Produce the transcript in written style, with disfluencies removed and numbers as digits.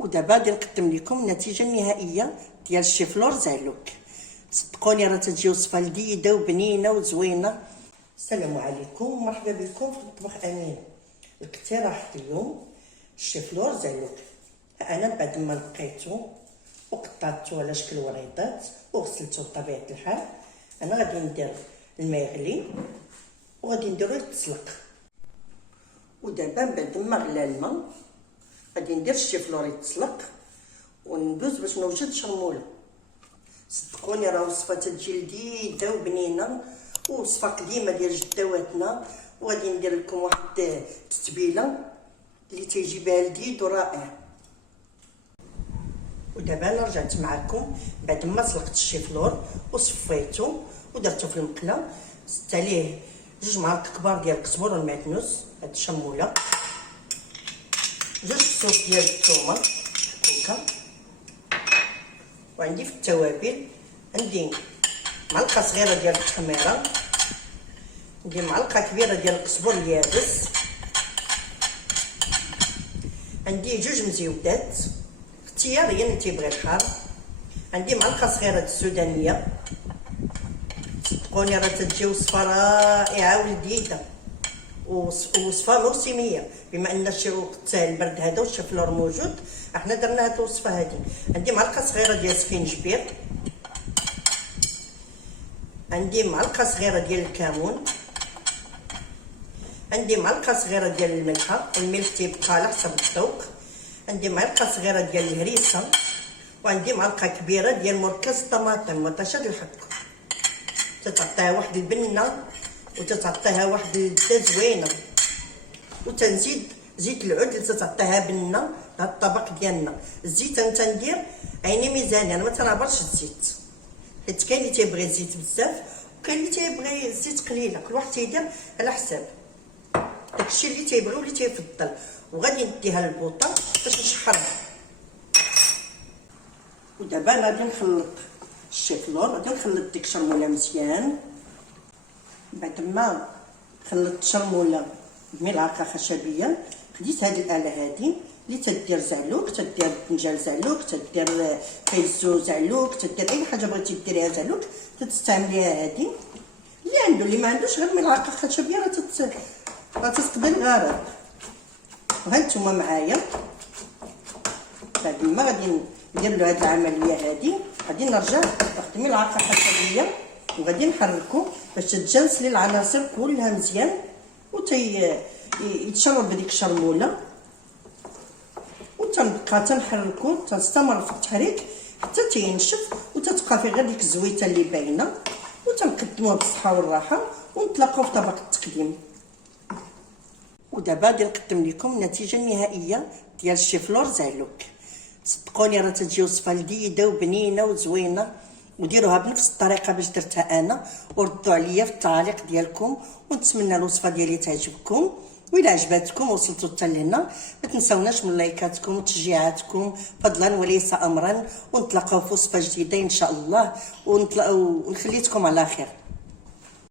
ودابا غادي نقدم لكم النتيجه النهائيه ديال الشيف لور زعلوك. صدقوني راه تجي وصفه لذيذه وبنينه وزوينه. السلام عليكم ومرحبا بكم في مطبخ امين. الاقتراح اليوم الشيف لور زعلوك. انا بعد ما نقيتو وقطعتو على شكل وريضات وغسلتو بطبيعه الحال، انا غادي ندير الماء يغلي وغادي نديرو يتسلق. ودابا بعد ما غلى الماء غادي ندير الشيف لور يتسلق وندوز باش نوجد شرموله. صدقوني راه وصفه تجي لذيذه وبنينه ووصفه قديمه ديال جداواتنا، وغادي ندير لكم واحد التتبيله اللي تيجي بها لذيذ ورائع. ودابا انا رجعت معكم بعد ما سلقت الشيف لور وصفيتو ودرتو في المقله، زدت عليه 2 معالق كبار ديال القزبر والمعدنوس، هاد الشموله، 2 فصوص ديال الثومه كوكا، وعندي في التوابل عندي معلقه صغيره ديال التحميره، عندي معلقه كبيره ديال القزبر اليابس، عندي 2 مزيودات اختياريا اللي تيبغي الحار، عندي معلقه صغيره د السودانيه. صدقوني راه تجي وصفه رائعه ولذيذه ووصفه موسميه، بما ان وقت البرد هذا والشيف لور موجود احنا درنا هاد الوصفه هذه. عندي معلقه صغيره ديال السفنجبير، عندي معلقه صغيره ديال الكمون، عندي معلقه صغيره ديال الملحه، والملح تيبقى على حسب الذوق، عندي معلقه صغيره ديال الهريسه، وعندي معلقه كبيره ديال مركز الطماطم وطشه الحك. تتعطيها واحد البنه وتتعطيها واحد اللذه زوينه، وتنزيد زيت العود اللي تتعطيها بنه لهاد الطبق ديالنا. الزيت انا تندير عيني ميزاني، انا ما تنعبرش الزيت حيت كاين اللي تيبغي الزيت بزاف وكاين اللي تيبغي الزيت قليله، كل واحد تيدير على حساب داكشي اللي تيبغي واللي تيفضل. وغادي نديها للبوطه باش نشحرها. ودابا انا غادي نخلط الشيف لور، غادي نخلط ديك الشرموله مزيان. بعد ما خلطت الشرموله بملعقه خشبيه خديت هذه الاله هذه اللي تدير زعلوك، تدير بنجال زعلوك، تدير كيزو زعلوك، تدير اي حاجه بغيتي ديريها زعلوك تستعمليها. هذه اللي عنده، اللي ما عندوش غير ملعقه خشبيه راه تقضي الغرض. وهانتوما معايا بعد ما غادي ندير له هذه العمليه هذه غادي نرجع ناخذ ملعقه خشبيه وغادي نحركو باش تتجانس لي العناصر كلها مزيان يتشرب بديك الشرموله. وتنبقى تنحركو، تنستمر في التحريك حتى تينشف وتتبقى فيه غير ديك الزويته اللي باينه. وتنقدموه بالصحه والراحه ونتلاقاو في طبق التقديم. ودابا غادي نقدم لكم النتيجه النهائيه ديال الشيف لور زعلوك. صدقوني راه تجي وصفه لذيذه وبنينه وزوينه، وديروها بنفس الطريقه باش درتها انا، وردوا عليا في التعليق ديالكم، ونتمنى الوصفه ديالي تعجبكم. وإلا عجباتكم وصلتوا حتى لهنا ما تنساوناش من لايكاتكم وتشجيعاتكم فضلا وليس امرا، ونتلاقاو في وصفه جديده ان شاء الله، ونخليتكم على خير.